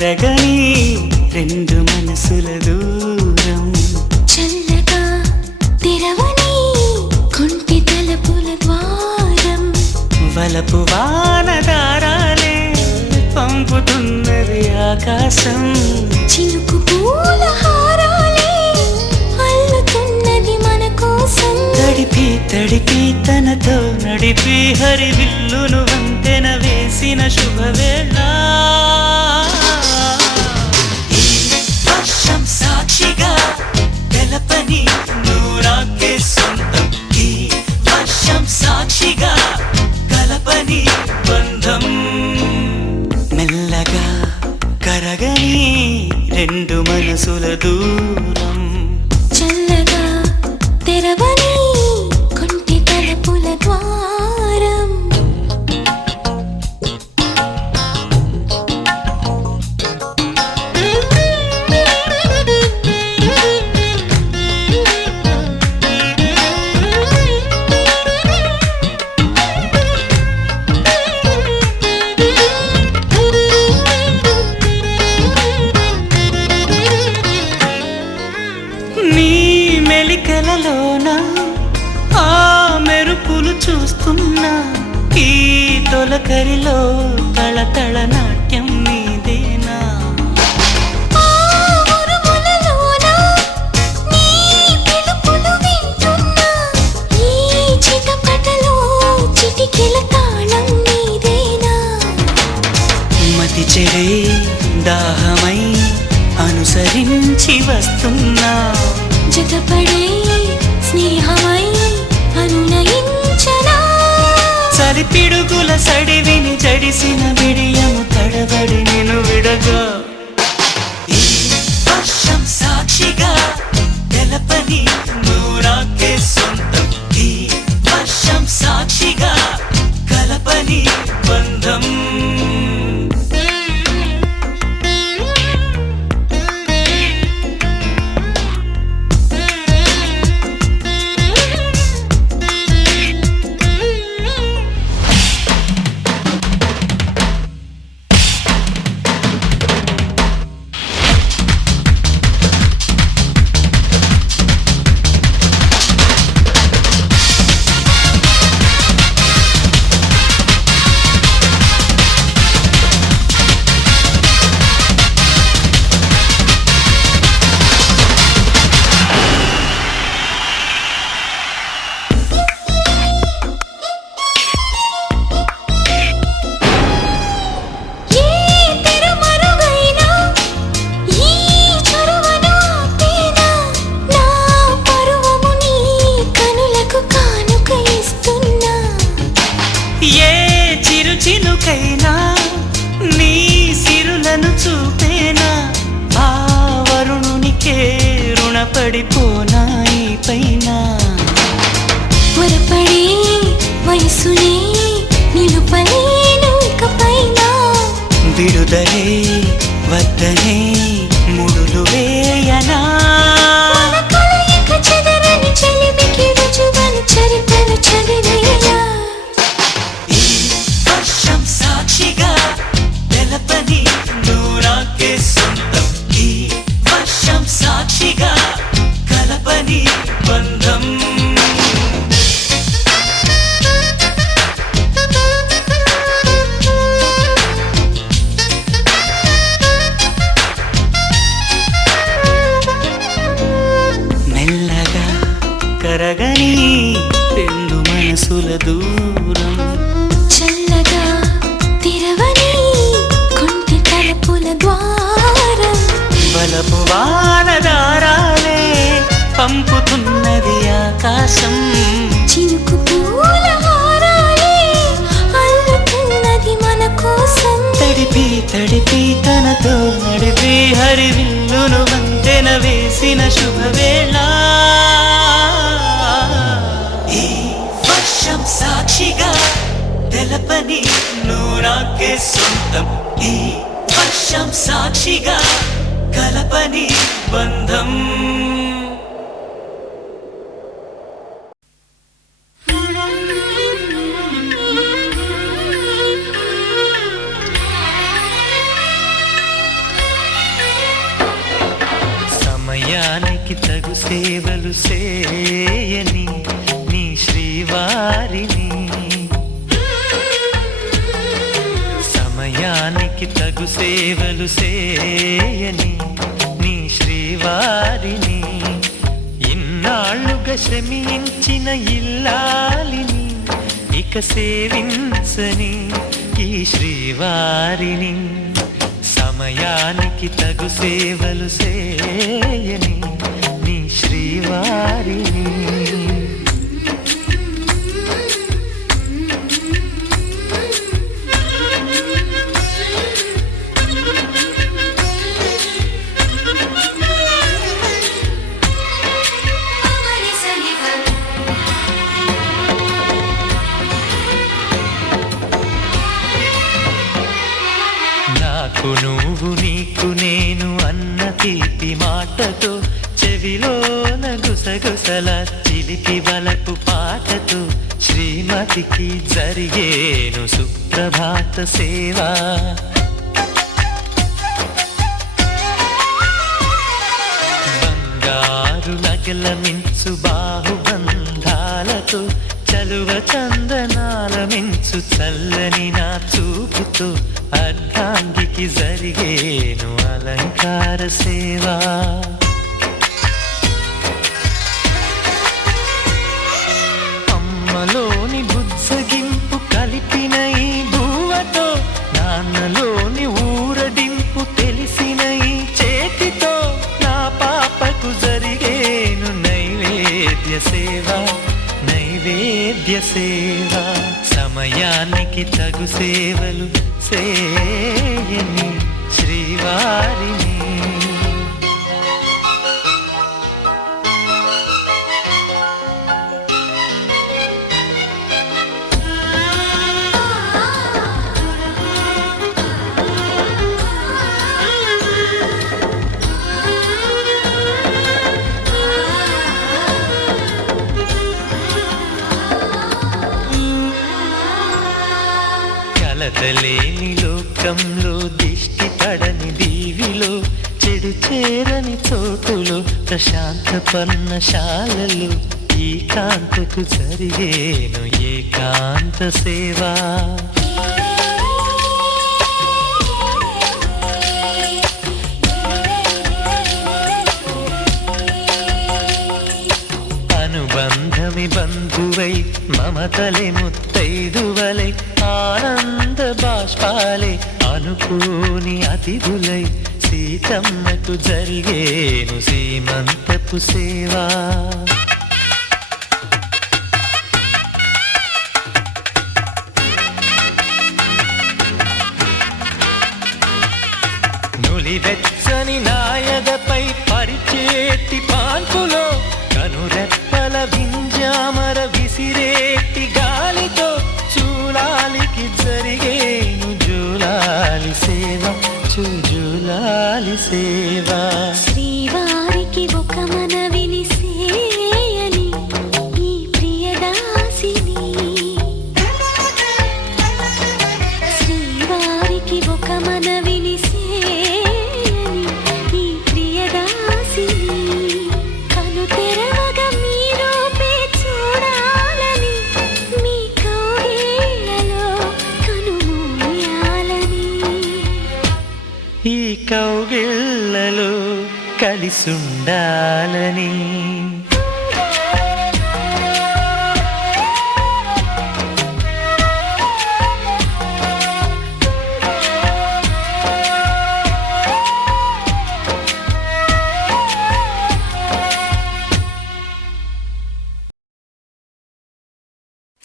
కరగని రెండు మనసుల దూరం చల్లగా తెరవని కొంటి తలుపుల ద్వారం వలపు వానదారాలే పంపుతున్నది ఆకాశం చినుకు పూల హారాలే అల్లుతున్నది మన కోసం తడిపి తడిపి తనతో నడిపి హరివిల్లును వంతెన వేసిన శుభవేళ వర్షం సాక్షిగా తెలపని నూరాకే సొంతం ఈ వర్షం సాక్షిగా కలపని బంధం మెల్లగా కరగని రెండు మనసుల దూరం చల్లగా తెరవని కొంటి తలుపుల ద్వారం నీ మెలికలలోన ఆ మెరుపులు చూస్తున్నా ఈ తొలకరిలో తళతళ నాట్యం నీదేనా ఆ ఉరుములలోన నీ పిలుపులు వింటున్నా ఈ చిటపటలో చిటికెల తాళం నీదేనా మతి చెడే దాహమై అనుసరించి వస్తున్నా జతపడే స్నేహమై అనునయించనా చలిపిడుగుల సడివిని జడిసిన బిడియము తడబడి నేను విడగా ఈ వర్షం సాక్షిగా తెలపని నూరాకే సొంతం ఈ వర్షం సాక్షిగా కలపని బంధం చినుకైనా నీ సిరులను చూపేనా ఆ వరుణునికే రుణపడిపోనా ఈ పైన త్వరపడే వయసునే నిలుపలేను ఇకపైన విడుదలే వద్దనే ముడులు వేయనా మన కలయిక చెదరని చెలిమికి రుజువని చరిత్రను చదివేలా వర్షం సాక్షిగా తెలపని నూరాకే సొంతం ఈ వర్షం సాక్షిగా కలపని బంధం మెల్లగా కరగని రెండు మనసుల దూరం చల్లగా తెరవని కొంటి తలుపుల ద్వారం వలపు వానదారాలే పంపుతున్నది ఆకాశం చినుకు పూల హారాలే అల్లుతున్నది మన కోసం తడిపి తడిపి తనతో నడిపి హరివిల్లును వంతెన వేసిన శుభవేళ ఈ వర్షం సాక్షిగా తెలపని నూరాకే సొంతం ఈ వర్షం సాక్షిగా కలపని బంధం సమయానికి తగు సేవలు చేయని నీ శ్రీవారిని సమయానికి తగు సేవలు చేయని నీ శ్రీవారిని ఇన్నాళ్ళుగా శ్రమించిన ఇల్లాలిని ఇక సేవించని ఈ శ్రీవారిని సమయానికి తగు సేవలు చేయని నీ శ్రీవారిని నాకు నువ్వు నీకు నేను అన్న తీపి మాటతో చెవిలోన గుసగుసల చిలిపి వలపు పాటతో శ్రీమతికి జరిగేను సుప్రభాత సేవా బంగారు నగల మించు బాహుబంధాలతో చలువ చందనాల మించు చల్లని నా చూపుతో అర్ధాంగికి జరిగేను అలంకార సేవా అమ్మలోని బుజ్జగింపు కలిపిన ఈ భూవతో నాన్నలోని ఊరడింపు తెలిసిన ఈ చేతితో నా పాపకు జరిగేను నైవేద్య సేవా నైవేద్య సేవా సమయానికి తగు సేవలు చేయని శ్రీవారిని కలతలేని లోకంలో దిష్టి పడని దీవిలో చెడు చేరని చోటులో ప్రశాంత పర్ణశాలలో ఈ కాంతకు జరిగేను ఏకాంత సేవా అనుబంధమి బంధువై మమతలే ముత్తైదువలై ఆనంద బాష్పాలే అనుకోని అతిథులై సీతమ్మకు జరిగేను సీమంతపు సేవా నులివెచ్చని నాయదపై పరిచేటి పాన్పులో కనురెప్పల వింజామర విసిరేటి గాలితో చూలాలికి జరిగేను జూలాలి సేవ జూలాలి సేవ శ్రీవారికి ఒక మనవిని సేయని ఈ ప్రియదాసిని శ్రీవారికి ఒక మనవిని సేయని ఈ ప్రియదాసిని కను తెరవగా మీ రూపే చూడాలని మీ కౌగిళ్ళలో కనుమూయాలని ఈ కౌగిళ్ళలో కలిసుండాలని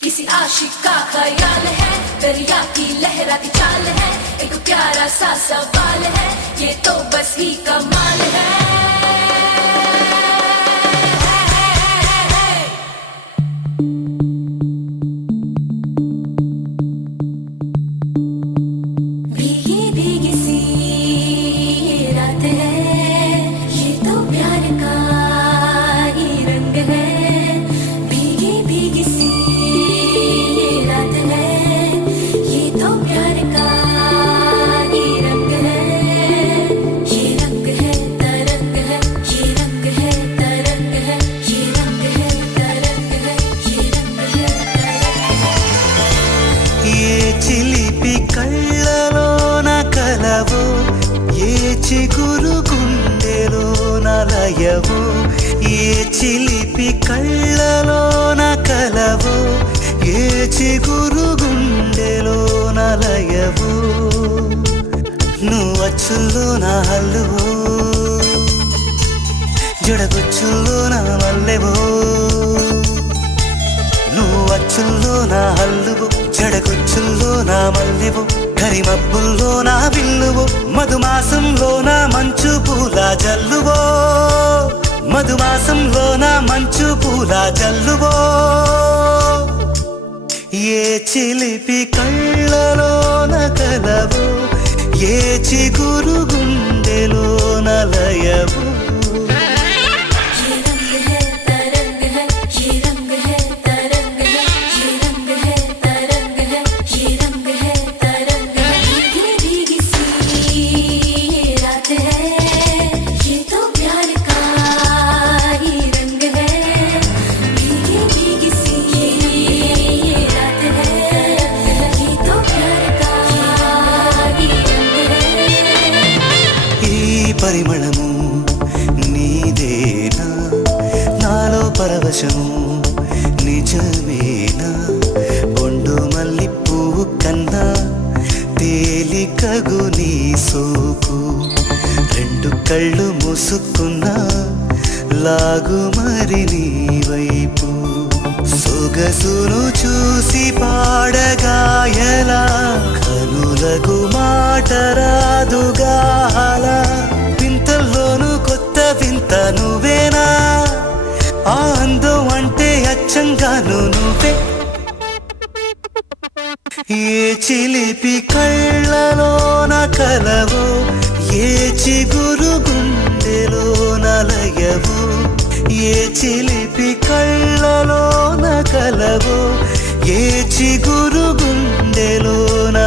किसी आशिक का ख्याल है दरिया की लहराती चाल है एक प्यारा सा सवाल है ये तो बस ही कमाल है भीगी भीगी सी ये रात है ये तो प्यार का ही रंग है भीगी भीगी सी ये रात है ये तो प्यार का ही रंग है ये रंग है तरंग కలవో ఏ చిలిపి కళ్ళలోన కలవో ఏ చిగురు గుండెలోన లయవో నువ్వు అచ్చుల్లో నా హల్లువో జడగొచ్చుల్లో నా మల్లెవో నువ్వు అచ్చుల్లో నా హల్లువో జడగొచ్చుల్లో నా మల్లెవో కరిమబ్బుల్లో నా బిల్లువో మధుమాసంలో నా మంచు పూల జల్లువో మధుమాసంలో నా మంచు పూల జల్లువో ఏ చిలిపి కళ్ళలోన కలవో ఏ చిగురు గుండెలోన లయవో పరిమళము నీదేనా నాలో పరవశము నిజమేనా బొండు మల్లి పువ్వు కన్నా తేలికగు నీ సోకు రెండు కళ్ళు మూసుకున్నా లాగు మరి నీ వైపు సొగసును చూసి పాడగాయలా కనులకు మాట రాదుగాల వింతల్లోనూ కొత్త వింత నువ్వేనా ఆ అందం అంటే అచ్చంగాను నువ్వే ఏ చిలిపి కళ్ళలోన కలవో ఏ చిగురు గుండెలోన లయవో ఏ చిలిపి కళ్ళలోన కలవో ఏ చిగురు గుండెలోన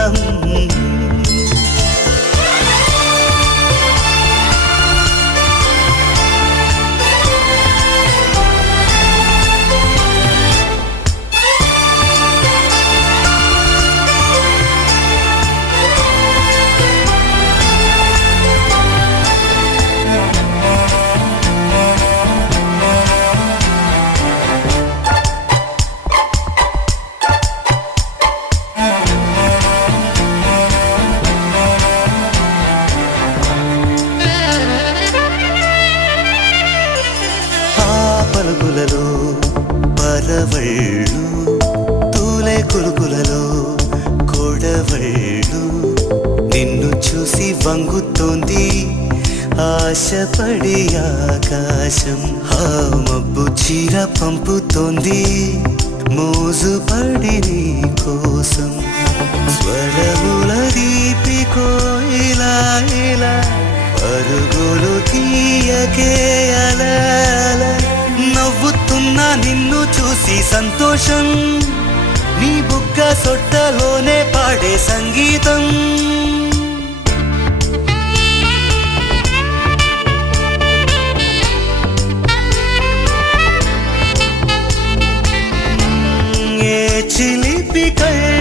పలుకులలో పరవళ్ళు తూలే కులుకులలో కొడవళ్ళు నిన్ను చూసి వంగుతోంది ఆశపడి ఆకాశం ఆ మబ్బు చీర పంపుతోంది మోజుపడి నీ కోసం స్వరముల దీపికో ఇలా ఇలా పరుగులు తీయకే అలా నవ్వుతున్నా నిన్ను చూసి సంతోషం నీ బుగ్గ సొట్టలోనే పాడే సంగీతం ఏ చిలిపి కళ్ళ